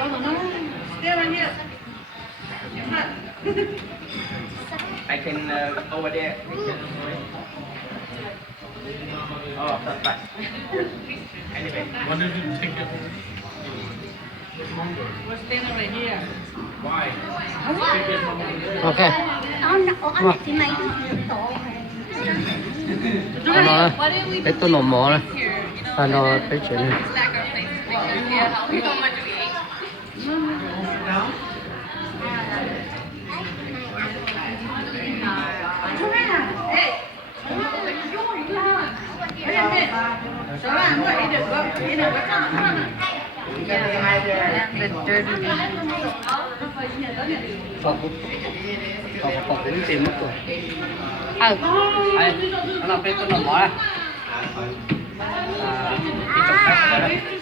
I can over there. Oh, that's fine. Anyway. Why did you take it? We're standing right here. Why? Ok. Anh chị mày Nó nói cái tôi nổ mỏ này. À nó cái chuyện này. Còn cũng tiền mất rồi. Đây, nó là cái tôi nổ mỏ này. Đi trồng cát ở đây.